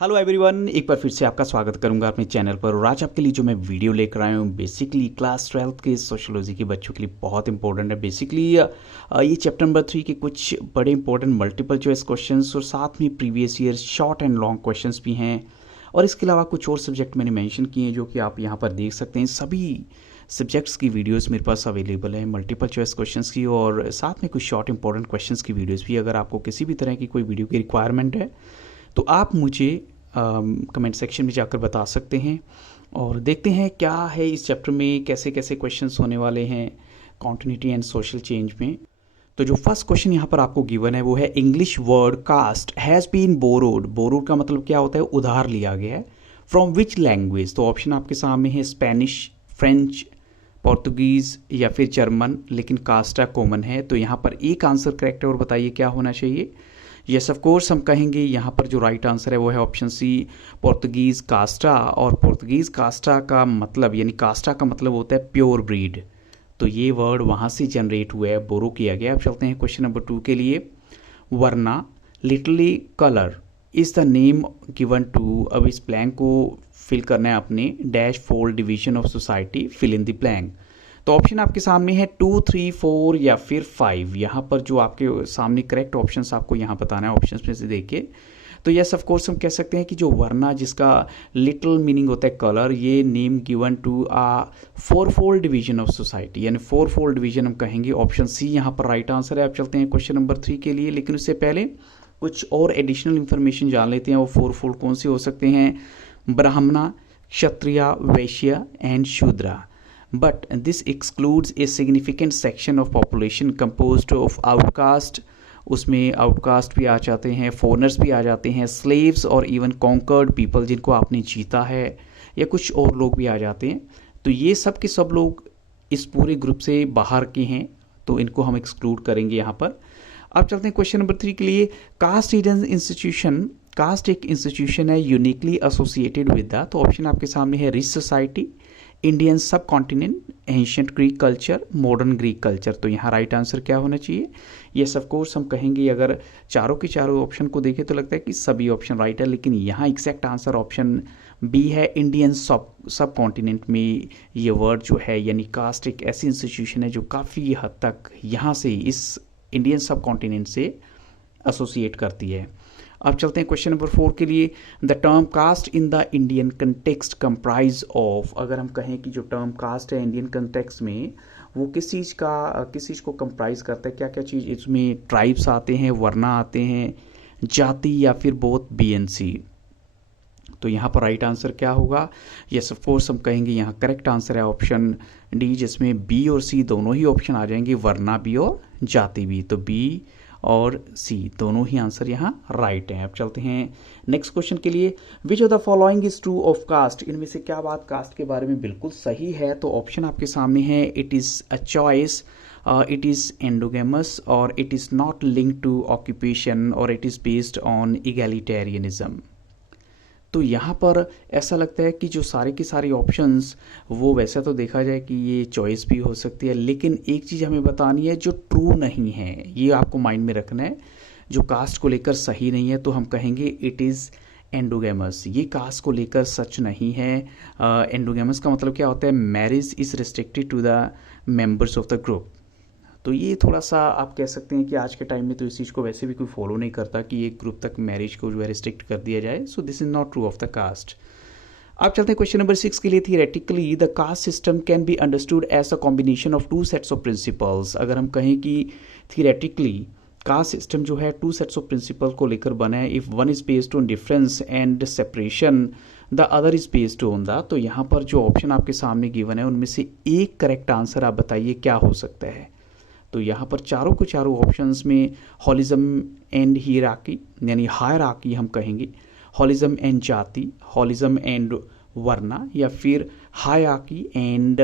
Hello everyone, एक बार फिर से आपका स्वागत करूंगा अपने चैनल पर। और आज आपके लिए जो मैं वीडियो लेकर आया हूँ बेसिकली क्लास 12th के सोशियोलॉजी के बच्चों के लिए बहुत इंपॉर्टेंट है। बेसिकली ये चैप्टर नंबर 3 के कुछ बड़े इंपॉर्टेंट मल्टीपल चॉइस क्वेश्चंस और साथ में previous year short and long questions भी हैं। और इसके अलावा कुछ और सब्जेक्ट मैंने मेंशन किए हैं जो कि आप यहाँ पर देख सकते हैं। सभी सब्जेक्ट्स की वीडियोस मेरे पास अवेलेबल है, मल्टीपल चॉइस क्वेश्चंस की और साथ में कुछ शॉर्ट इंपॉर्टेंट क्वेश्चंस की वीडियोस भी। अगर आपको किसी भी तरह की कोई वीडियो की रिक्वायरमेंट है तो आप मुझे कमेंट सेक्शन में जाकर बता सकते हैं। और देखते हैं क्या है इस चैप्टर में, कैसे कैसे क्वेश्चंस होने वाले हैं कॉन्टिन्यूटी एंड सोशल चेंज में। तो जो फर्स्ट क्वेश्चन यहाँ पर आपको गिवन है वो है English word caste has been borrowed. Borrowed का मतलब क्या होता है? उधार लिया गया है। From which language? तो ऑप्शन आपके सामने है स्पेनिश, फ्रेंच, पोर्तुगीज़ या फिर जर्मन, लेकिन कास्टा कॉमन है। तो यहाँ पर एक आंसर करेक्ट है और बताइए क्या होना चाहिए। यस ऑफ कोर्स हम कहेंगे यहाँ पर जो राइट आंसर है वो है ऑप्शन सी, पोर्तुगीज़ कास्टा। और पोर्तुगीज़ कास्टा का मतलब यानी कास्टा का मतलब होता है प्योर ब्रीड। तो ये वर्ड वहाँ से जनरेट हुआ है, बोरो किया गया। अब चलते हैं क्वेश्चन नंबर 2 के लिए। वरना literally colour is the name given to. अब इस ब्लैंक को फिल करना है अपने dash fold division of society, fill in the blank. तो ऑप्शन आपके सामने है 2, 3, 4 या फिर 5। यहाँ पर जो आपके सामने करेक्ट ऑप्शंस आपको यहाँ बताना है ऑप्शंस में से देखिए। तो यस ऑफ कोर्स हम कह सकते हैं कि जो वरना जिसका लिटिल मीनिंग होता है कलर, ये name given to a fourfold division of society, यानी 4-फोल्ड डिवीजन हम कहेंगे। ऑप्शन सी यहाँ पर राइट आंसर है। अब चलते हैं क्वेश्चन नंबर 3 के लिए, लेकिन उससे पहले कुछ और एडिशनल इंफॉर्मेशन जान लेते हैं। वो 4-फोल्ड कौन से हो सकते हैं? ब्राह्मणा, क्षत्रिया, वैश्य and शूद्रा। But this excludes a significant section of population composed of outcast। उसमें आउटकास्ट भी आ जाते हैं, फॉरनर्स भी आ जाते हैं, स्लेव्स और इवन कॉन्कर्ड पीपल जिनको आपने जीता है, या कुछ और लोग भी आ जाते हैं। तो ये सब के सब लोग इस पूरे ग्रुप से बाहर के हैं, तो इनको हम एक्सक्लूड करेंगे यहाँ पर। अब चलते हैं क्वेश्चन नंबर 3 के लिए। Caste is an institution, caste एक इंस्टीट्यूशन है यूनिकली एसोसिएटेड विद द। तो ऑप्शन आपके सामने है rich society, Indian subcontinent, ancient Greek culture, modern Greek culture. तो यहाँ राइट आंसर क्या होना चाहिए? यस ऑफ कोर्स हम कहेंगे। अगर चारों के चारों ऑप्शन को देखें तो लगता है कि सभी ऑप्शन राइट है, लेकिन यहाँ एग्जैक्ट आंसर ऑप्शन बी है, इंडियन सब कॉन्टिनेंट में ये वर्ड जो है, यानी कास्ट एक ऐसी इंस्टीट्यूशन है जो काफ़ी हद तक यहाँ से इस इंडियन सब कॉन्टिनेंट से एसोसिएट करती है। अब चलते हैं क्वेश्चन नंबर 4 के लिए। The term caste in the Indian context comprise of. अगर हम कहें कि जो टर्म कास्ट है इंडियन कंटेक्स्ट में, वो किस चीज़ को कंप्राइज करता है, क्या क्या चीज़ इसमें? ट्राइब्स आते हैं, वर्ना आते हैं, जाति, या फिर बोथ बी एंड सी। तो यहाँ पर राइट आंसर क्या होगा? यस ऑफ कोर्स हम कहेंगे यहाँ करेक्ट आंसर है ऑप्शन डी, जिसमें बी और सी दोनों ही ऑप्शन आ जाएंगे, वर्ना भी और जाति भी। तो बी और सी दोनों ही आंसर यहाँ राइट हैं। अब चलते हैं नेक्स्ट क्वेश्चन के लिए। Which of the following is true of caste? इनमें से क्या बात कास्ट के बारे में बिल्कुल सही है? तो ऑप्शन आपके सामने है it is a choice, it is endogamous, और it is not linked to occupation, और it is based on egalitarianism. तो यहाँ पर ऐसा लगता है कि जो सारे के सारे ऑप्शंस, वो वैसा तो देखा जाए कि ये चॉइस भी हो सकती है, लेकिन एक चीज़ हमें बतानी है जो ट्रू नहीं है, ये आपको माइंड में रखना है। जो कास्ट को लेकर सही नहीं है तो हम कहेंगे इट इज़ एंडोगेमस। ये कास्ट को लेकर सच नहीं है। एंडोगेमस का मतलब क्या होता है? Marriage is restricted to the members of the group. तो ये थोड़ा सा आप कह सकते हैं कि आज के टाइम में तो इस चीज़ को वैसे भी कोई फॉलो नहीं करता कि एक ग्रुप तक मैरिज को जो है रिस्ट्रिक्ट कर दिया जाए। So this is not true of the caste. अब चलते हैं क्वेश्चन नंबर 6 के लिए। Theoretically the caste system can be understood as a combination of 2 sets of principles. अगर हम कहें कि थियरेटिकली कास्ट सिस्टम जो है 2 सेट्स ऑफ प्रिंसिपल को लेकर बना है, if one is based on difference and separation, the other is based on the. तो यहाँ पर जो ऑप्शन आपके सामने गिवन है उनमें से एक करेक्ट आंसर आप बताइए क्या हो सकता है। तो यहाँ पर चारों के चारों ऑप्शंस में हॉलिज्म एंड हियरार्की, यानी हायरार्की हम कहेंगे, हॉलिज्म एंड जाति, हॉलिज्म एंड वर्ना, या फिर हायरार्की एंड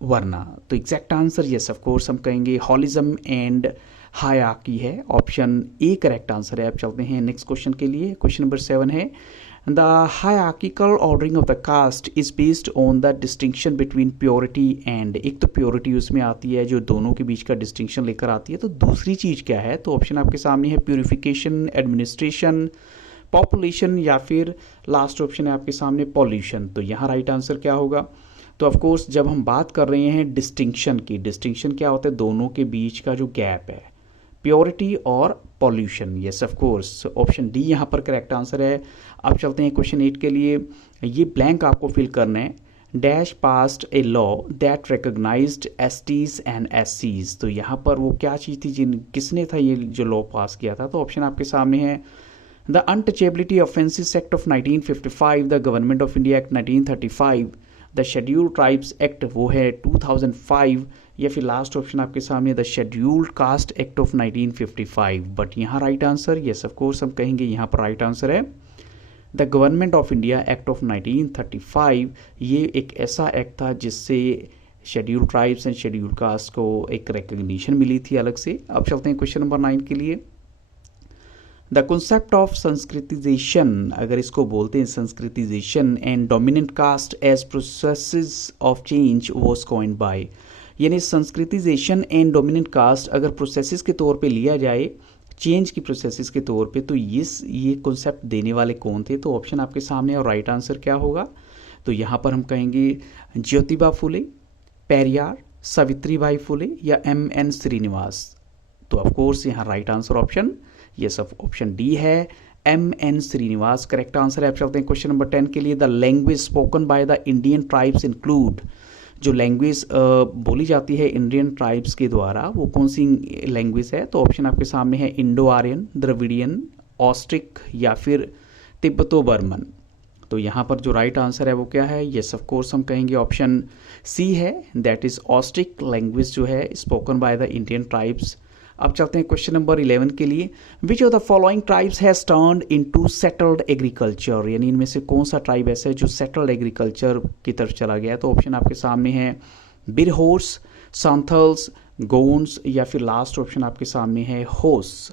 वर्ना। तो exact answer yes of course हम कहेंगे हॉलिज्म एंड हायरार्की है। ऑप्शन ए करेक्ट आंसर है। अब चलते हैं नेक्स्ट क्वेश्चन के लिए। क्वेश्चन नंबर 7 है the hierarchical ordering of the caste is based on the distinction between purity and. एक तो प्योरिटी उसमें आती है जो दोनों के बीच का डिस्टिंक्शन लेकर आती है, तो दूसरी चीज़ क्या है? तो ऑप्शन आपके सामने है प्यूरिफिकेशन, एडमिनिस्ट्रेशन, पॉपुलेशन या फिर लास्ट ऑप्शन है आपके सामने पॉल्यूशन। तो यहाँ राइट आंसर क्या होगा? तो ऑफ कोर्स जब हम बात कर रहे हैं डिस्टिंक्शन की, डिस्टिंक्शन क्या होता है? दोनों के बीच का जो गैप है, प्योरिटी और pollution. Yes of course option D यहाँ पर करेक्ट आंसर है। अब चलते हैं क्वेश्चन 8 के लिए। ये ब्लैंक आपको फिल करना है। Dash passed a law that recognised STs and एससीज। तो यहाँ पर वो क्या चीज़ थी, किसने था ये जो लॉ पास किया था? तो ऑप्शन आपके सामने है the untouchability offences act of 1955, the government of India act 1935, the scheduled tribes act वो है 2005, या फिर लास्ट ऑप्शन आपके सामने the scheduled caste act of 1955। But यहाँ right answer, yes of course हम कहेंगे यहाँ पर राइट आंसर है the government of India act of 1935। ये एक ऐसा एक्ट था जिससे scheduled tribes and scheduled caste को एक रिकग्निशन मिली थी अलग से। अब चलते हैं क्वेश्चन नंबर 9 के लिए। द कॉन्सेप्ट ऑफ संस्कृतिजेशन, अगर इसको बोलते हैं Sanskritisation and dominant caste as processes of change was coined by, यानी संस्कृतिजेशन एंड डोमिनेंट कास्ट अगर प्रोसेसेस के तौर पे लिया जाए, चेंज की प्रोसेसेस के तौर पे, तो ये कॉन्सेप्ट देने वाले कौन थे? तो ऑप्शन आपके सामने और राइट आंसर क्या होगा? तो यहाँ पर हम कहेंगे ज्योतिबा फुले, पेरियार, सावित्रीबाई फुले या MN श्रीनिवास। तो ऑफ कोर्स यहाँ right answer option yes option D है, MN श्रीनिवास करेक्ट आंसर है। अब चलते हैं क्वेश्चन नंबर 10 के लिए। The language spoken by the Indian tribes include, जो लैंग्वेज बोली जाती है इंडियन ट्राइब्स के द्वारा वो कौन सी लैंग्वेज है? तो ऑप्शन आपके सामने है इंडो आर्यन, द्रविडियन, ऑस्ट्रिक या फिर तिब्बतो बर्मन। तो यहाँ पर जो राइट आंसर है वो क्या है? यस ऑफ कोर्स हम कहेंगे ऑप्शन सी है, दैट इज ऑस्ट्रिक लैंग्वेज जो है spoken by the Indian tribes. अब चलते हैं क्वेश्चन नंबर 11 के लिए। Which of the following tribes has turned into settled agriculture, यानी इनमें से कौन सा ट्राइब ऐसा है जो सेटल्ड एग्रीकल्चर की तरफ चला गया है? तो ऑप्शन आपके सामने है बिरहोर्स, सांथल्स, गोंड्स या फिर लास्ट ऑप्शन आपके सामने है होस।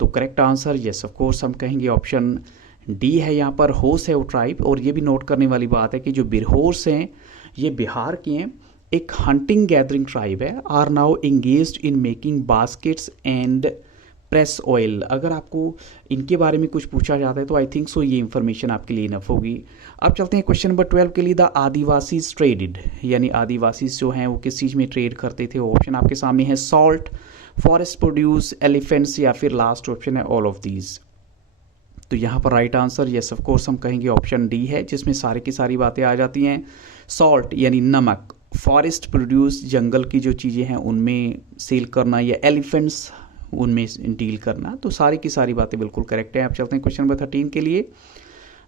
तो correct answer yes of course हम कहेंगे ऑप्शन डी है, यहाँ पर होस है वो ट्राइब। और ये भी नोट करने वाली बात है कि जो बिरहोर्स हैं ये बिहार के हैं, एक हंटिंग गैदरिंग ट्राइब है, are now engaged in making baskets and press oil. अगर आपको इनके बारे में कुछ पूछा जाता है तो आई थिंक सो ये इन्फॉर्मेशन आपके लिए इनफ होगी। अब चलते हैं क्वेश्चन नंबर 12 के लिए। द आदिवासी ट्रेडेड, यानी आदिवासी जो हैं वो किस चीज़ में ट्रेड करते थे? ऑप्शन आपके सामने है सॉल्ट, फॉरेस्ट प्रोड्यूस, एलिफेंट्स या फिर लास्ट ऑप्शन है ऑल ऑफ दीज। तो यहाँ पर right answer yes of course हम कहेंगे ऑप्शन डी है, जिसमें सारी की सारी बातें आ जाती हैं। सॉल्ट यानी नमक, फॉरेस्ट प्रोड्यूस जंगल की जो चीज़ें हैं उनमें सेल करना, या एलिफेंट्स उनमें डील करना। तो सारी की सारी बातें बिल्कुल करेक्ट हैं। अब चलते हैं क्वेश्चन नंबर 13 के लिए।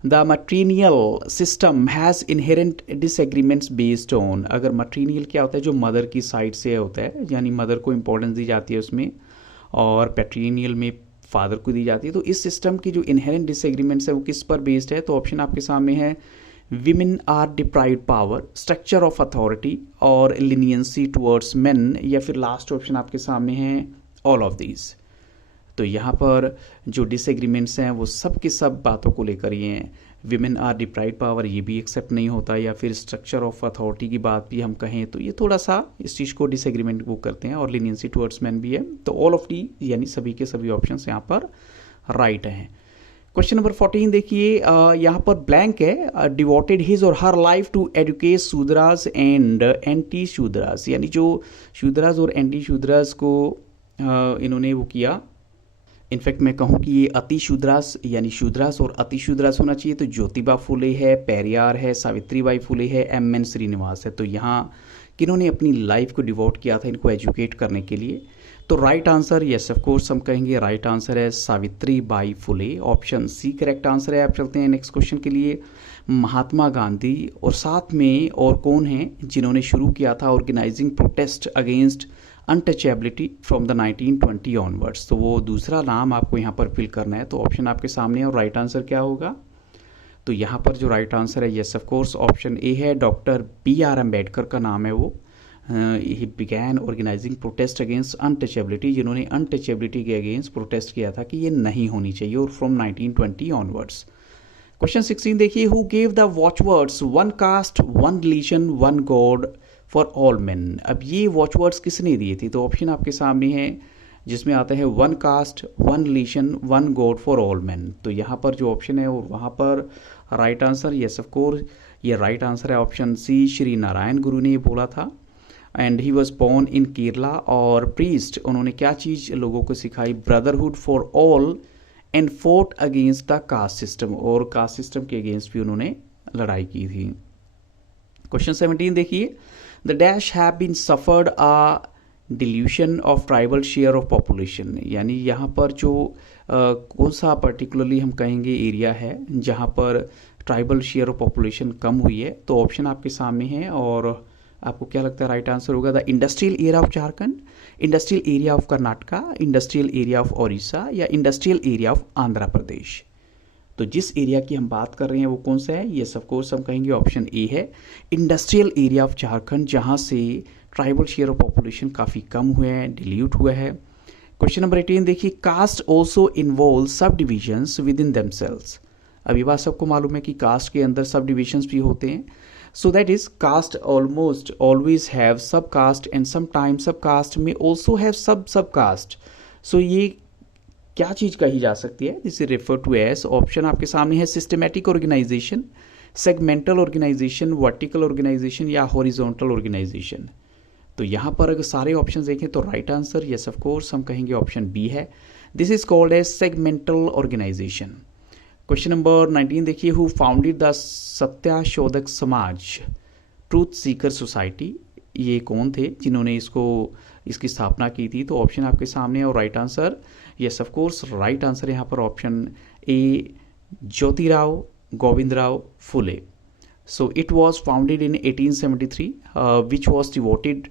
The matrilineal system has inherent disagreements based on, अगर मैट्रिनियल क्या होता है? जो मदर की साइड से होता है, यानी मदर को इंपॉर्टेंस दी जाती है उसमें, और पैट्रिनियल में फादर को दी जाती है। तो इस सिस्टम की जो इनहेरेंट डिसएग्रीमेंट्स है वो किस पर बेस्ड है? तो ऑप्शन आपके सामने है women are deprived power, structure of authority और लीनियंसी टुवर्ड्स मेन, या फिर लास्ट ऑप्शन आपके सामने है ऑल ऑफ दीज। तो यहाँ पर जो डिसएग्रीमेंट्स हैं वो सब की सब बातों को लेकर ये हैं। विमेन आर डिप्राइव्ड पावर ये भी एक्सेप्ट नहीं होता, या फिर स्ट्रक्चर ऑफ अथॉरिटी की बात भी हम कहें तो ये थोड़ा सा इस चीज़ को डिसएग्रीमेंट वो करते हैं, और लीनियंसी टुवर्ड्स मैन भी है। तो ऑल ऑफ डी यानी सभी के सभी ऑप्शन यहाँ पर राइट हैं। क्वेश्चन नंबर 14 देखिए, यहाँ पर ब्लैंक है। डिवोटेड हिज और her life to educate Shudras and anti Shudras, यानी जो शूद्रास और एंटी शूद्रास को इन्होंने वो किया। इनफैक्ट मैं कहूँ कि ये अति शूद्रास यानी शूद्रास और अति शूद्रास होना चाहिए। तो ज्योतिबा फुले है, पेरियार है, सावित्रीबाई फुले है, MN श्रीनिवास है। तो यहाँ किन्होंने अपनी लाइफ को डिवोट किया था इनको एजुकेट करने के लिए? तो right answer yes of course हम कहेंगे राइट आंसर है Savitribai Phule, option C correct answer है। आप चलते हैं नेक्स्ट क्वेश्चन के लिए। महात्मा गांधी और साथ में और कौन हैं जिन्होंने शुरू किया था organising protest against untouchability from the 1920 onwards? तो वो दूसरा नाम आपको यहाँ पर फिल करना है। तो ऑप्शन आपके सामने है और राइट आंसर क्या होगा? तो यहाँ पर जो राइट आंसर है yes of course option A है, डॉक्टर BR अम्बेडकर का नाम है वो। He began organizing protest against untouchability, जिन्होंने अनटचेबिलिटी के अगेंस्ट प्रोटेस्ट किया था कि ये नहीं होनी चाहिए, और फ्रॉम 1920 ऑनवर्ड्स। क्वेश्चन 16 देखिए, who gave the watchwords one caste one religion one god for all men? अब ये वॉचवर्ड्स किसने दिए थे? तो ऑप्शन आपके सामने है जिसमें आता है one caste one religion one god for all man. तो यहाँ पर जो ऑप्शन है और वहाँ पर right answer yes of course ये राइट आंसर है ऑप्शन सी, श्री नारायण गुरु ने ये बोला था। And he was born in Kerala. और प्रीस्ट उन्होंने क्या चीज़ लोगों को सिखाई, brotherhood for all and fought against the caste system, और कास्ट सिस्टम के अगेंस्ट भी उन्होंने लड़ाई की थी। क्वेश्चन 17 देखिए, the dash have been suffered a dilution of tribal share of population, यानी यहाँ पर जो कौन सा पर्टिकुलरली हम कहेंगे एरिया है जहाँ पर ट्राइबल शेयर ऑफ पॉपुलेशन कम हुई है। तो ऑप्शन आपके सामने है और आपको क्या लगता है राइट आंसर होगा, the industrial area of Jharkhand, industrial area of Karnataka, industrial area of Odisha या industrial area of Andhra Pradesh. तो जिस एरिया की हम बात कर रहे हैं वो कौन सा है, ये ऑफ कोर्स हम कहेंगे ऑप्शन ए है, इंडस्ट्रियल एरिया ऑफ झारखंड, जहाँ से ट्राइबल शेयर ऑफ पॉपुलेशन काफ़ी कम हुए हैं, डिल्यूट हुआ है। क्वेश्चन नंबर 18 देखिए, कास्ट ऑल्सो इन्वॉल्व सब डिविजन्स विद इन देमसेल्व्स। अब ये बात सबको मालूम है कि कास्ट के अंदर सब डिविजन्स भी होते हैं। So that is caste almost always have sub caste and sometime sub caste में also have sub caste. So ये क्या चीज़ कही जा सकती है, this is refer to as, option आपके सामने है systematic organisation, segmental organisation, vertical organisation या हॉरिजॉन्टल ऑर्गेनाइजेशन। तो यहाँ पर अगर सारे ऑप्शन देखें तो right answer yes of course हम कहेंगे ऑप्शन बी है, this is called as segmental organisation. Question number 19 देखिए, हु फाउंडेड द सत्याशोधक समाज ट्रूथ सीकर सोसाइटी, ये कौन थे जिन्होंने इसकी स्थापना की थी। तो ऑप्शन आपके सामने है और right answer yes of course right answer यहाँ पर option A, Jyotirao Govindrao Phule. So it was founded in 1873, which was devoted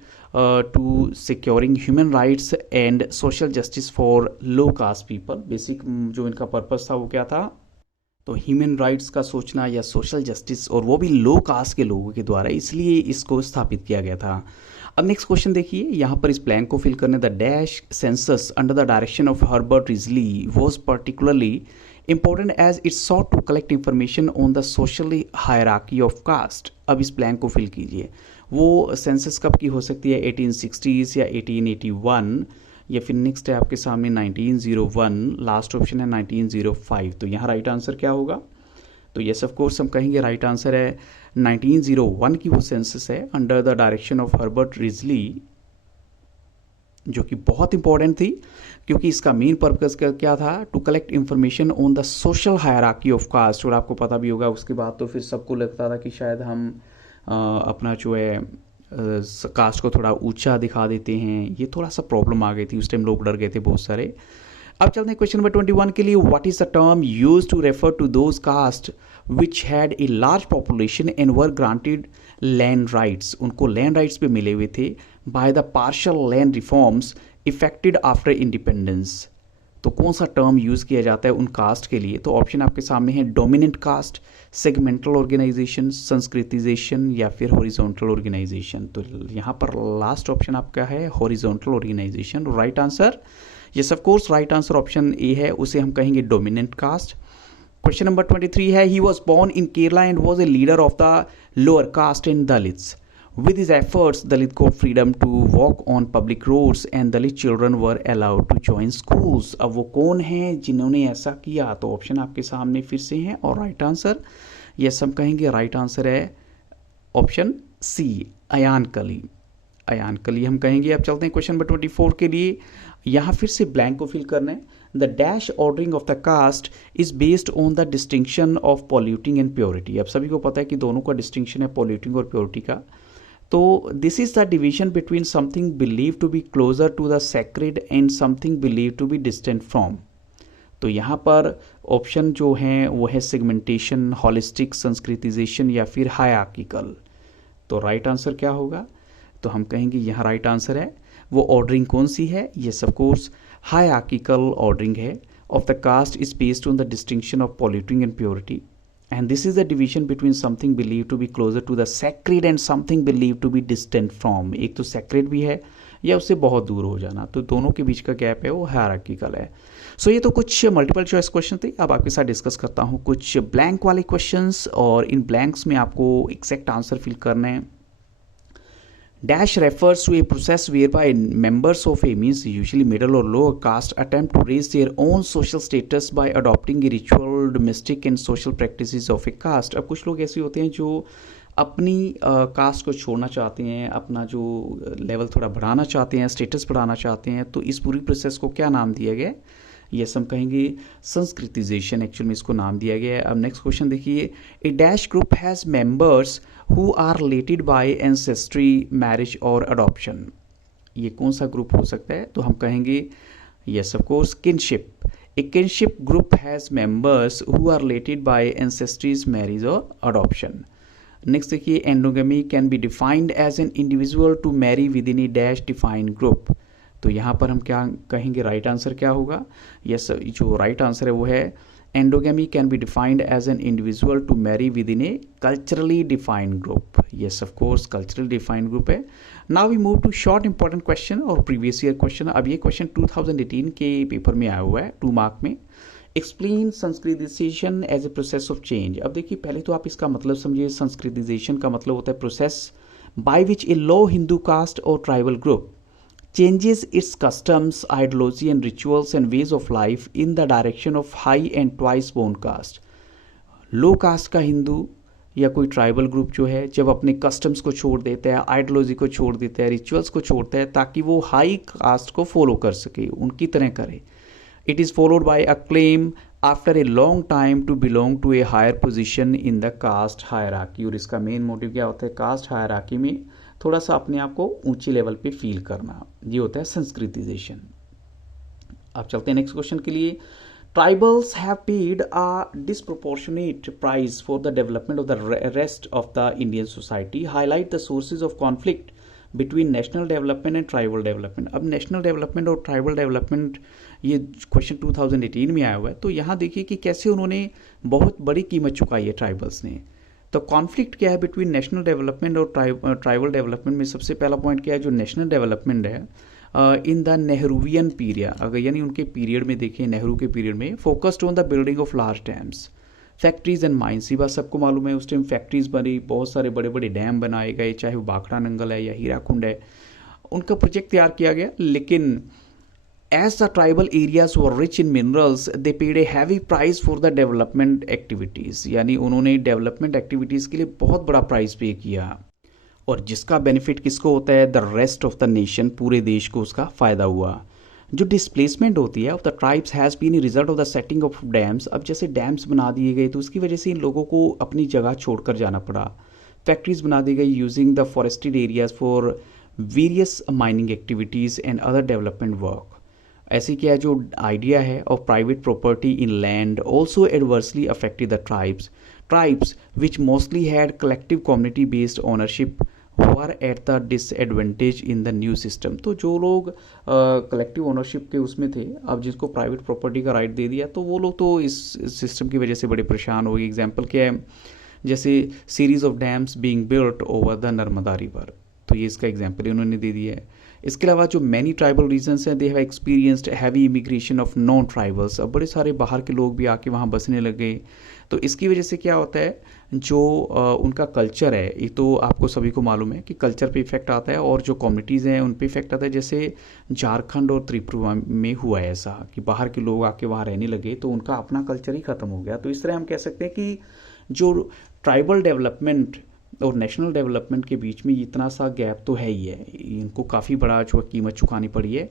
to securing human rights and social justice for low caste people. Basic जो इनका purpose था वो क्या था, तो human rights का सोचना या सोशल जस्टिस, और वो भी लो कास्ट के लोगों के द्वारा, इसलिए इसको स्थापित किया गया था। अब नेक्स्ट क्वेश्चन देखिए, यहाँ पर इस ब्लैंक को फिल करने, the dash census under the direction of Herbert Ridgely was particularly important as it sought to collect information on the social hierarchy of caste। अब इस ब्लैंक को फिल कीजिए, वो सेंसस कब की हो सकती है, 1860s या 1881 या फिर नेक्स्ट है आपके सामने 1901, लास्ट ऑप्शन है 1905। तो यहाँ राइट आंसर क्या होगा, तो यस ऑफ कोर्स हम कहेंगे राइट आंसर है 1901 की वो सेंसस है under the direction of Herbert Ridgely, जो कि बहुत इंपॉर्टेंट थी क्योंकि इसका मेन पर्पस क्या था, to collect information on the social hierarchy of caste. और आपको पता भी होगा उसके बाद तो फिर सबको लगता था कि शायद हम अपना जो है कास्ट को थोड़ा ऊंचा दिखा देते हैं, ये थोड़ा सा प्रॉब्लम आ गई थी उस टाइम, लोग डर गए थे बहुत सारे। अब चलते हैं क्वेश्चन नंबर 21 के लिए, what is the term use to refer to those caste which had a large population and were granted land rights, उनको लैंड राइट्स पे मिले हुए थे by the partial land reforms effected after independence. तो कौन सा टर्म यूज़ किया जाता है उन कास्ट के लिए, तो ऑप्शन आपके सामने है, डोमिनेंट कास्ट, सेगमेंटल ऑर्गेनाइजेशन, संस्कृतिजेशन या फिर हॉरिजॉन्टल ऑर्गेनाइजेशन। तो यहाँ पर लास्ट ऑप्शन आपका है horizontal organisation. Right answer yes of course right answer option A है, उसे हम कहेंगे डोमिनेंट कास्ट। क्वेश्चन नंबर 23 है, he was born in Kerala and was a leader of the lower caste and Dalits. With his efforts, Dalit got freedom to walk on public roads and Dalit children were allowed to join schools। अब वो कौन है जिन्होंने ऐसा किया, तो option आपके सामने फिर से हैं और राइट आंसर यस हम कहेंगे राइट आंसर है ऑप्शन सी, अयान कली। अयान कली हम कहेंगे। अब चलते हैं क्वेश्चन नंबर 24 के लिए, यहाँ फिर से ब्लैंक को फिल करना है। The dash ordering of the caste is based on the distinction of polluting and purity. अब सभी को पता है कि दोनों का डिस्टिंक्शन है पॉल्यूटिंग और प्योरिटी का। तो this is the division between something believe to be closer to the sacred and something believe to be distant from. तो यहाँ पर ऑप्शन जो हैं वो है सेगमेंटेशन, हॉलिस्टिक, संस्कृतिजेशन या फिर हायरार्किकल। तो राइट आंसर क्या होगा, तो हम कहेंगे यहाँ राइट आंसर है, वो ऑर्डरिंग कौन सी है, yes of course hierarchical ordering है of the caste is based on the distinction of polluting and purity. And this is the division between something believed to be closer to the sacred and something believed to be distant from। एक तो sacred भी है या उससे बहुत दूर हो जाना, तो दोनों के बीच का गैप है वो हायरार्किकल है। सो ये तो कुछ मल्टीपल चॉइस क्वेश्चन थे। अब आपके साथ डिस्कस करता हूँ कुछ ब्लैंक वाले क्वेश्चंस, और इन ब्लैंक्स में आपको एग्जैक्ट आंसर फिल करना है। Dash refers to a process whereby members of a means usually middle or lower caste attempt to raise their own social status by adopting a ritual, domestic and social practices of a caste. अब कुछ लोग ऐसे होते हैं जो अपनी cast को छोड़ना चाहते हैं, अपना जो लेवल थोड़ा बढ़ाना चाहते हैं, स्टेटस बढ़ाना चाहते हैं, तो इस पूरी प्रोसेस को क्या नाम दिया गया? यस, हम कहेंगे संस्कृतिजेशन, एक्चुअल में इसको नाम दिया गया है। अब नेक्स्ट क्वेश्चन देखिए, a dash group has members who are related by ancestry, marriage और अडॉप्शन। ये कौन सा ग्रुप हो सकता है? तो हम कहेंगे yes of course kinship. A kinship group has members who are related by ancestries, marriage और अडॉप्शन। नेक्स्ट देखिए, endogamy can be defined as an individual to marry with in a dash defined group. तो यहाँ पर हम क्या कहेंगे? Right answer क्या होगा? यस, जो राइट आंसर है वो है endogamy can be defined as an individual to marry with in a culturally defined group. Yes of course, culturally defined group है। Now we move to short important question और previous year question. अब ये question 2018 के paper में आया हुआ है 2 mark में। Explain Sanskritisation as a process of change. अब देखिए, पहले तो आप इसका मतलब समझिए। संस्कृतिजेशन का मतलब होता है process by which a low Hindu caste और tribal group changes its customs, ideology and rituals and ways of life in the direction of high and twice born caste. Low caste का हिंदू या कोई ट्राइबल ग्रुप जो है, जब अपने customs को छोड़ देता है, आइडियोलॉजी को छोड़ देता है, रिचुअल्स को छोड़ता है, ताकि वो हाई कास्ट को फॉलो कर सके, उनकी तरह करे। It is followed by a claim after a long time to belong to a higher position in the caste hierarchy. और इसका मेन मोटिव क्या होता है? कास्ट हायरार्की में थोड़ा सा अपने आप को ऊंचे लेवल पे फील करना, ये होता है संस्कृतिजेशन। अब चलते हैं नेक्स्ट क्वेश्चन के लिए। Tribals have paid a disproportionate price for the development of the rest of the Indian society, highlight the sources of conflict between national development and tribal development. अब नेशनल डेवलपमेंट और tribal development, ये question 2018 में आया हुआ है। तो यहाँ देखिए कि कैसे उन्होंने बहुत बड़ी कीमत चुकाई है ट्राइबल्स ने। तो कॉन्फ्लिक्ट क्या है बिटवीन नेशनल डेवलपमेंट और ट्राइबल डेवलपमेंट में? सबसे पहला पॉइंट क्या है? जो नेशनल डेवलपमेंट है इन द नेहरूवियन पीरियड, अगर यानी उनके पीरियड में देखें, नेहरू के पीरियड में, focused on the building of large dams, factories and mines. ये बात सबको मालूम है, उस टाइम फैक्ट्रीज बनी, बहुत सारे बड़े बड़े डैम बनाए गए, चाहे वो बाखड़ा नंगल है या हीराकुंड है, उनका प्रोजेक्ट तैयार किया गया। लेकिन as the tribal areas were rich in minerals, they paid a heavy price for the development activities। यानी उन्होंने डेवलपमेंट एक्टिविटीज़ के लिए बहुत बड़ा प्राइस पे किया, और जिसका बेनिफिट किसको होता है? The rest of the nation, पूरे देश को उसका फ़ायदा हुआ। जो डिस्प्लेसमेंट होती है of the tribes has been result of the setting of dams. अब जैसे डैम्स बना दिए गए तो उसकी वजह से इन लोगों को अपनी जगह छोड़कर जाना पड़ा। फैक्ट्रीज बना दी गई using the forested areas for various mining activities and other development work. ऐसे क्या जो आइडिया है of private property in land also adversely affected the tribes which mostly had collective community based ownership were at the disadvantage in the new system. तो जो लोग collective ownership के उसमें थे, अब जिसको प्राइवेट प्रॉपर्टी का राइट दे दिया, तो वो लोग तो इस सिस्टम की वजह से बड़े परेशान हो गए। एग्जाम्पल क्या है? जैसे series of dams being built over the Narmada river, तो ये इसका एग्जाम्पल उन्होंने दे दिया है। इसके अलावा जो मैनी ट्राइबल रीजन्स हैं, they have experienced heavy immigration of non tribals. अब बड़े सारे बाहर के लोग भी आके वहाँ बसने लगे। तो इसकी वजह से क्या होता है, जो उनका कल्चर है, ये तो आपको सभी को मालूम है कि कल्चर पे इफेक्ट आता है, और जो कम्युनिटीज़ हैं उन पे इफेक्ट आता है। जैसे झारखंड और त्रिपुरा में हुआ है ऐसा कि बाहर के लोग आके वहाँ रहने लगे, तो उनका अपना कल्चर ही ख़त्म हो गया। तो इस तरह हम कह सकते हैं कि जो ट्राइबल डेवलपमेंट और नेशनल डेवलपमेंट के बीच में इतना सा गैप तो है ही है, इनको काफ़ी बड़ा जो कीमत चुकानी पड़ी है।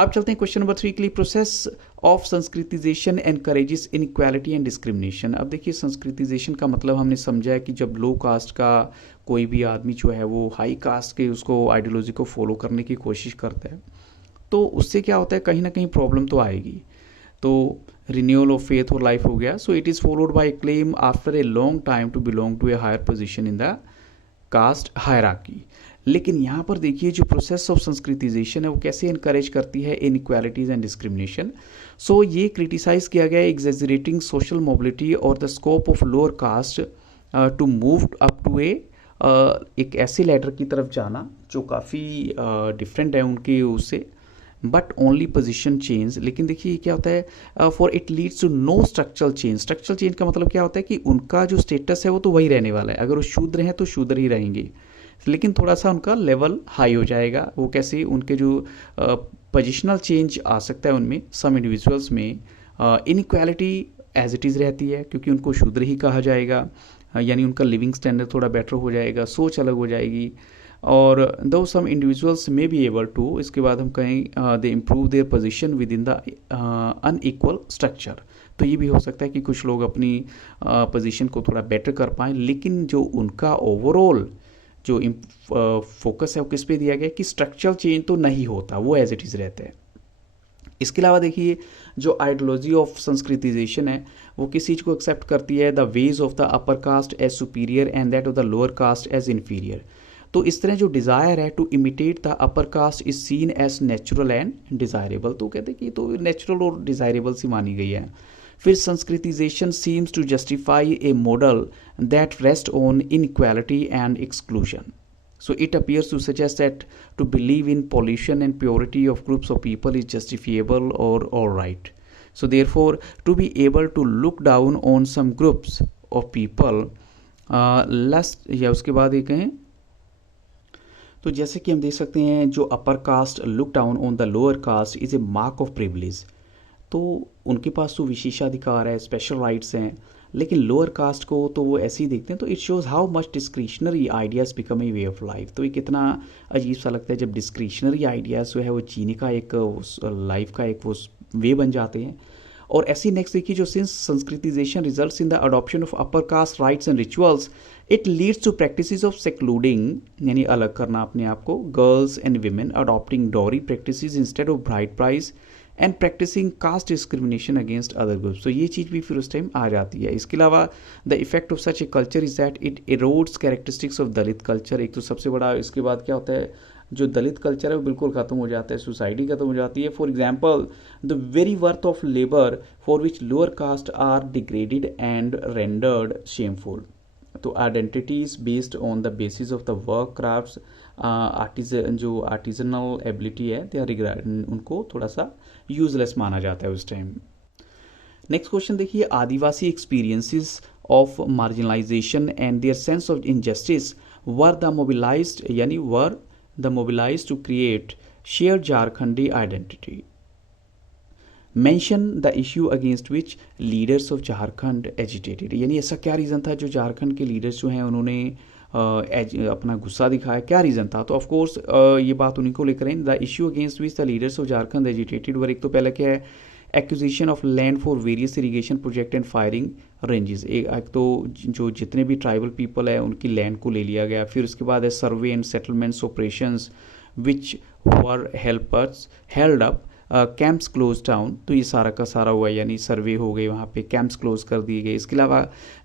अब चलते हैं क्वेश्चन नंबर 3 के लिए। Process of Sanskritisation encourages inequality and discrimination. अब देखिए, संस्कृतिजेशन का मतलब हमने समझा है कि जब लो कास्ट का कोई भी आदमी जो है वो हाई कास्ट के उसको आइडियोलॉजी को फॉलो करने की कोशिश करता है, तो उससे क्या होता है, कहीं ना कहीं प्रॉब्लम तो आएगी। तो रिन्यूअल ऑफ फेथ और लाइफ हो गया। So it is followed by claim after a long time to belong to a higher position in the caste hierarchy. लेकिन यहाँ पर देखिए, जो प्रोसेस ऑफ संस्कृतिजेशन है वो कैसे इनकरेज करती है इनइक्वालिटीज़ एंड डिस्क्रिमिनेशन। सो ये क्रिटिसाइज किया गया एग्जेजरेटिंग सोशल मोबिलिटी और the scope of lower caste to move up to एक ऐसे लेटर की तरफ जाना जो काफ़ी डिफरेंट है उनके उससे, बट ओनली पोजिशन चेंज। लेकिन देखिए क्या होता है, for it leads to no structural change. Structural change का मतलब क्या होता है कि उनका जो स्टेटस है वो तो वही रहने वाला है, अगर वो शूद्र हैं तो शूद्र ही रहेंगे, लेकिन थोड़ा सा उनका लेवल हाई हो जाएगा। वो कैसे, उनके जो पोजिशनल चेंज आ सकता है उनमें, सम इंडिविजुअल्स में इनइक्वालिटी एज इट इज़ रहती है, क्योंकि उनको शूद्र ही कहा जाएगा, यानी उनका लिविंग स्टैंडर्ड थोड़ा बेटर हो जाएगा, सोच अलग हो जाएगी। और दो सम इंडिविजुअल्स में बी एबल टू, इसके बाद हम कहें दे improve their position with in the unequal structure. तो ये भी हो सकता है कि कुछ लोग अपनी पोजीशन को थोड़ा बेटर कर पाएँ, लेकिन जो उनका ओवरऑल जो फोकस है वो किस पे दिया गया कि स्ट्रक्चरल चेंज तो नहीं होता, वो एज इट इज़ रहते हैं। इसके अलावा देखिए, जो आइडियोलॉजी ऑफ संस्कृतिजेशन है वो किस चीज़ को एक्सेप्ट करती है, the ways of the upper caste as superior and that of the lower caste as inferior. तो इस तरह जो डिज़ायर है to imitate the upper caste is seen as natural and desirable. तो कहते हैं कि तो नेचुरल और डिज़ायरेबल सी मानी गई है। फिर Sanskritisation seems to justify a model that rest on inequality and exclusion. So it appears to suggest that to believe in pollution and purity of groups of people is justifiable or all right. So therefore, to be able to look down on some groups of people, lust या उसके बाद ये कहें तो जैसे कि हम देख सकते हैं, जो upper caste look down on the lower caste is a mark of privilege. तो उनके पास तो विशेषाधिकार है, स्पेशल राइट्स हैं, लेकिन लोअर कास्ट को तो वो ऐसे ही देखते हैं। तो it shows how much discretionary ideas become a way of life. तो ये कितना अजीब सा लगता है जब डिस्क्रिशनरी आइडियाज़ जो है वो जीने का एक लाइफ का एक वो वे बन जाते हैं। और ऐसी नेक्स्ट देखिए, जो since Sanskritisation results in the adoption of upper caste rites and rituals, it leads to practices of secluding, यानी अलग करना अपने आप को, girls and women, adopting dowry practices instead of bride price and practising caste discrimination against other groups. तो ये चीज़ भी फिर उस टाइम आ जाती है। इसके अलावा the effect of such a culture is that it erodes characteristics of Dalit culture. एक तो सबसे बड़ा इसके बाद क्या होता है, जो दलित कल्चर है वो बिल्कुल ख़त्म हो जाता है, सोसाइटी खत्म हो जाती है। For example, the very worth of labour for which lower caste are degraded and rendered shameful. तो identities based on the basis of the work crafts, जो आर्टिजनल एबिलिटी है, दे आर उनको थोड़ा सा यूजलेस माना जाता है उस टाइम। नेक्स्ट क्वेश्चन देखिए, Adivasi experiences of marginalisation and their sense of injustice were the mobilised to create shared Jharkhandi identity. Mention the issue against which leaders of Jharkhand agitated. यानी ऐसा क्या रीज़न था जो झारखंड के लीडर्स जो हैं उन्होंने अपना गुस्सा दिखाया, क्या रीज़न था? तो ऑफकोर्स ये बात उन्हीं को लेकर है। The issue against which the leaders of Jharkhand agitated were, एक तो पहले क्या है, acquisition of land for various irrigation project and firing ranges. एक तो जो जितने भी ट्राइबल पीपल है उनकी लैंड को ले लिया गया। फिर उसके बाद है survey and settlements operations which were held up, camps close down. तो ये सारा का सारा हुआ, यानी सर्वे हो गए, वहाँ पे कैंप्स क्लोज कर दिए गए। इसके अलावा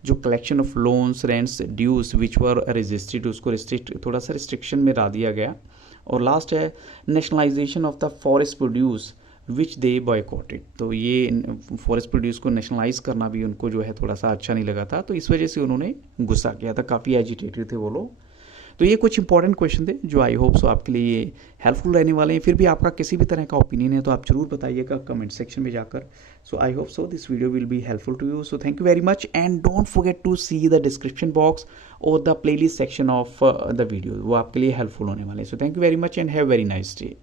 जो collection of loans, rents, dues which were registered, उसको थोड़ा सा रिस्ट्रिक्शन में ला दिया गया। और लास्ट है nationalisation of the forest produce which they boycotted. तो ये फॉरेस्ट प्रोड्यूस को नेशनलाइज करना भी उनको जो है थोड़ा सा अच्छा नहीं लगा था, तो इस वजह से उन्होंने गुस्सा किया था, काफ़ी एजिटेटेड थे वो लोग। तो ये कुछ इंपॉर्टेंट क्वेश्चन थे जो आई होप सो आपके लिए हेल्पफुल रहने वाले हैं। फिर भी आपका किसी भी तरह का ओपिनियन है तो आप जरूर बताइएगा कमेंट सेक्शन में जाकर। So I hope so this video will be helpful to you. So thank you very much and don't forget to see the description box और the playlist section of the video, वो आपके लिए helpful होने वाले हैं। So thank you very much and have very nice day.